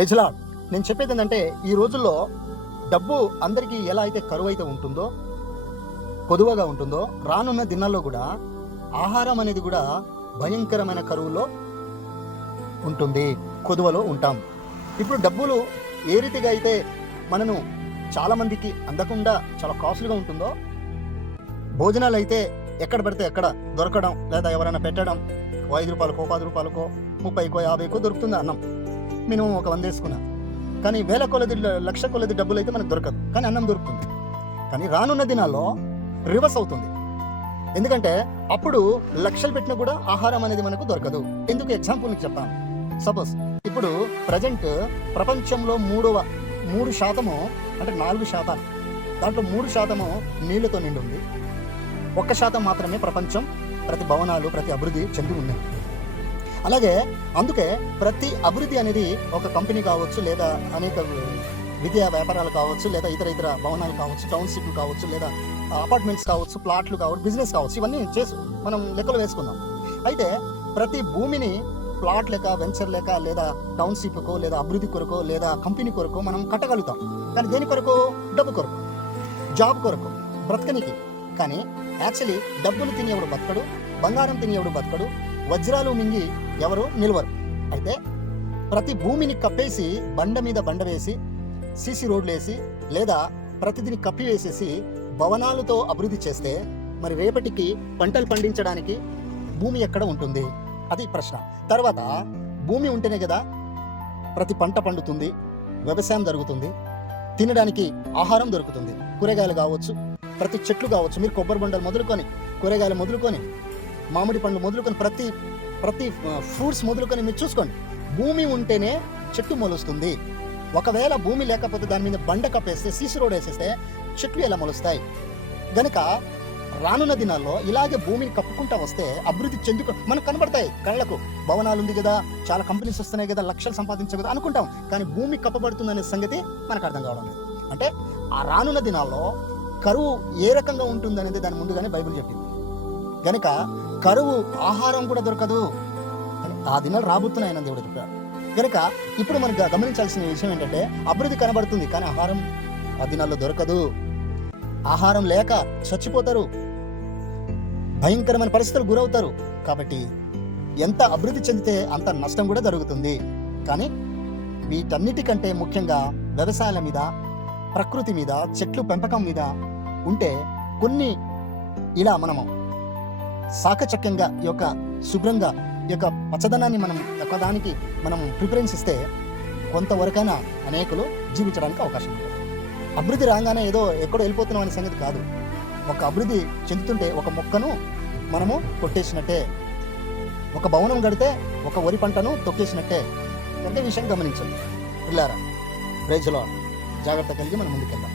ప్రజలా నేను చెప్పేది ఏంటంటే, ఈ రోజుల్లో డబ్బు అందరికీ ఎలా అయితే కరువైతే ఉంటుందో, కొదువగా ఉంటుందో, రానున్న దినాల్లో కూడా ఆహారం అనేది కూడా భయంకరమైన కరువులో ఉంటుంది, కొదువలో ఉంటాం. ఇప్పుడు డబ్బులు ఏ రీతిగా అయితే మనను చాలామందికి అందకుండా చాలా కాస్ట్లీగా ఉంటుందో, భోజనాలు అయితే ఎక్కడ పడితే ఎక్కడ దొరకడం, లేదా ఎవరైనా పెట్టడం, 5 రూపాయలకో 10 రూపాయలకో 30కో 50కో దొరుకుతుంది అన్నం. మినిమం ఒక 100 వేసుకున్నా, కానీ వేల కొలది లక్ష కొలది డబ్బులు అయితే మనకు దొరకదు, కానీ అన్నం దొరుకుతుంది. కానీ రానున్న దినాల్లో రివర్స్ అవుతుంది. ఎందుకంటే అప్పుడు లక్షలు పెట్టినా కూడా ఆహారం అనేది మనకు దొరకదు. ఎందుకు ఎగ్జాంపుల్ నీకు చెప్తాను. సపోజ్ ఇప్పుడు ప్రజెంట్ ప్రపంచంలో 3% అంటే 4%, దాంట్లో 3% నీళ్లతో నిండి ఉంది. 1% మాత్రమే ప్రపంచం ప్రతి భవనాలు ప్రతి అభివృద్ధి చెంది ఉన్నాయి. అలాగే అందుకే ప్రతి అభివృద్ధి అనేది ఒక కంపెనీ కావచ్చు, లేదా అనేక విద్యా వ్యాపారాలు కావచ్చు, లేదా ఇతర భవనాలు కావచ్చు, టౌన్షిప్లు కావచ్చు, లేదా అపార్ట్మెంట్స్ కావచ్చు, ప్లాట్లు కావచ్చు, బిజినెస్ కావచ్చు, ఇవన్నీ మనం లెక్కలు వేసుకుందాం. అయితే ప్రతి భూమిని ప్లాట్ లేక, వెంచర్ లేక, లేదా టౌన్షిప్కో, లేదా అభివృద్ధి కొరకు, లేదా కంపెనీ కొరకు మనం కట్టగలుగుతాం. కానీ దేని కొరకు? డబ్బు కొరకు, జాబ్ కొరకు, బ్రతకనికి. కానీ యాక్చువల్లీ డబ్బులు తినేవాడు బతకడు, బంగారం తినేవాడు బతకడు, వజ్రాలు మింగి ఎవరు నిలవరు. అయితే ప్రతి భూమిని కప్పేసి బండ మీద బండ వేసి సీసీ రోడ్లు వేసి, లేదా ప్రతిదిని కప్పి వేసేసి భవనాలతో అభివృద్ధి చేస్తే మరి రేపటికి పంటలు పండించడానికి భూమి ఎక్కడ ఉంటుంది? అది ప్రశ్న. తర్వాత భూమి ఉంటేనే కదా ప్రతి పంట పండుతుంది, వ్యవసాయం జరుగుతుంది, తినడానికి ఆహారం దొరుకుతుంది. కూరగాయలు కావచ్చు, ప్రతి చెట్లు కావచ్చు, మీరు కొబ్బరి బొండలు మొదలుకొని, కూరగాయలు మొదలుకొని, మామిడి పండ్లు మొదలుకొని, ప్రతి ఫ్రూట్స్ మొదలుకొని మీరు చూసుకోండి. భూమి ఉంటేనే చెట్టు మొలుస్తుంది. ఒకవేళ భూమి లేకపోతే దాని మీద బండ కప్పేస్తే, సీసీ రోడ్ వేసేస్తే చెట్లు ఎలా మొలుస్తాయి? గనుక రానున్న దినాల్లో ఇలాగే భూమిని కప్పుకుంటా వస్తే అభివృద్ధి మనకు కనబడతాయి కళ్ళకు. భవనాలు ఉంది కదా, చాలా కంపెనీస్ వస్తున్నాయి కదా, లక్షలు సంపాదించే కదా అనుకుంటాం. కానీ భూమి కప్పబడుతుందనే సంగతి మనకు అర్థం కావడం లేదు. అంటే ఆ రానున్న దినాల్లో కరువు ఏ రకంగా ఉంటుందనేది దాని ముందుగానే బైబిల్ చెప్పింది. గనుక కరువు, ఆహారం కూడా దొరకదు. ఆ దినాలు రాబోతున్నాయని దేవుడు చెప్పాడు. కనుక ఇప్పుడు మనకు గమనించాల్సిన విషయం ఏంటంటే, అభివృద్ధి కనబడుతుంది కానీ ఆహారం ఆ దినాల్లో దొరకదు. ఆహారం లేక చచ్చిపోతారు, భయంకరమైన పరిస్థితులు గురవుతారు. కాబట్టి ఎంత అభివృద్ధి చెందితే అంత నష్టం కూడా జరుగుతుంది. కానీ వీటన్నిటికంటే ముఖ్యంగా వ్యవసాయాల మీద, ప్రకృతి మీద, చెట్లు పెంపకం మీద ఉంటే కొన్ని ఇలా మనము సాకచక్యంగా ఈ యొక్క శుభ్రంగా ఈ యొక్క పచ్చదనాన్ని మనం ఒకదానికి మనం ప్రిఫరెన్స్ ఇస్తే కొంతవరకైనా అనేకులు జీవించడానికి అవకాశం ఉంటుంది. అభివృద్ధి రాగానే ఏదో ఎక్కడో వెళ్ళిపోతున్నాం అనే సంగతి కాదు. ఒక అభివృద్ధి చెందుతుంటే ఒక మొక్కను మనము కొట్టేసినట్టే, ఒక భవనం కడితే ఒక వరి పంటను తొక్కేసినట్టే. అంటే విషయం గమనించండి పిల్లారా. Praise the Lord. జాగ్రత్త కలిగి మనం ముందుకెళ్దాం.